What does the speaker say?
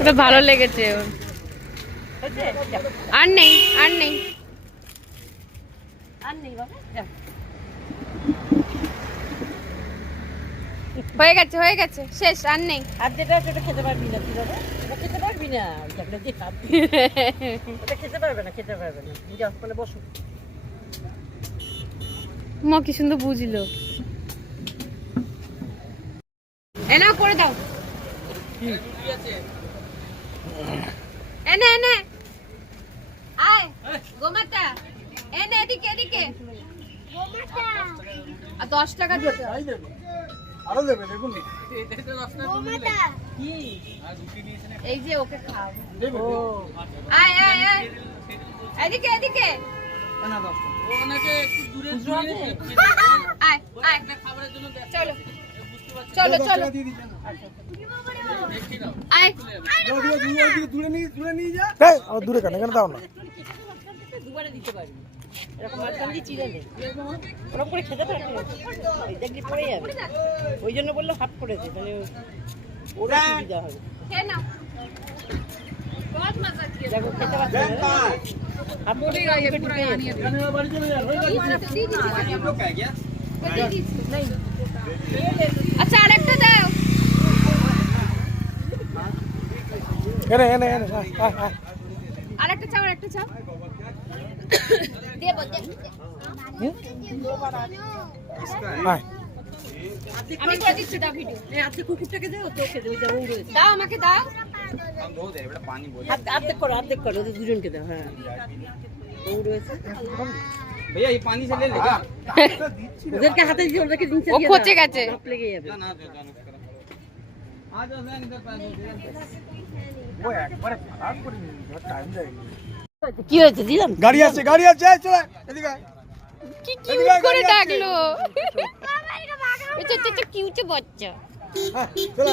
ওটা ভালো লেগেছে ওর। আর নেই আর নেই আর নেই বাবা, যা। হয়ে গেছে শেষ আর নেই। আর যেটা সেটা খেতে পারবি না, তুই বাবা ওটা খেতে পারবি না, ওটা যে খাবি ওটা খেতে পারবে না, খেতে পারবে না। যা মানে বসো। মা কি সুন্দর বুঝলো। এনে করে দাও, এনে এনে আয় গোমাতা, এনে এদিকে এদিকে গোমাতা। আর 10 টাকা দিতে আরো দেবে দেখুন গোমাতা কি এই যে ওকে খাও। দেখুন আয় আয় আয় এদিকে এদিকে না দাও ওনাকে একটু দূরে আয় আয় খাবারের জন্য চলো চলো চলো দিয়ে দিচ্ছেন আয় দূরে নিয়ে যা আমার দূরে কেন এখানে দাও না দুবারে দিতে পারবি, এরকম মাঝখান দিয়ে চিড়ে নেই, ওরকম করে খেতে পারবি না, এই দেখলি পড়ে যাবে। ওই জন্য বললো হাত করেছে, তাহলে ওরা সুবিধা হবে। খেয়ে নাও, बहुत मजा किया। দেখো খেতে পারছে না, হাত করে মুখে ঢুকে যাবে। বাড়ি চলে যান আচ্ছা আরেকটা দাও। এনে এনে এনে আরেকটা চাও আরেকটা চাও দেবো আমি করে দিচ্ছি, দাও ভিডিও আজকে কুকুরটাকে দাও, তোকে ওই দাও রয়েছে, দাও আমাকে দাও। অর্ধেক করো ওদের দুজনকে দাও। হ্যাঁ ও রয়েছে, भैया ये पानी से ले लेगा ওদেরকে হাতে দিয়ে ওদেরকে নিচে ও দিয়ে খচে দাও, গেছে। ধাপ লেগে যাবে। ना आ जाओ जैन इधर पास ও একবারে খারাপ করে টাইম যায় কি হয়েছে দিলাম? গাড়ি আছে চলে এদিকে আয়। কি কিউট করে ডাকলো। এটা কিউট বাচ্চা। হ্যাঁ চলে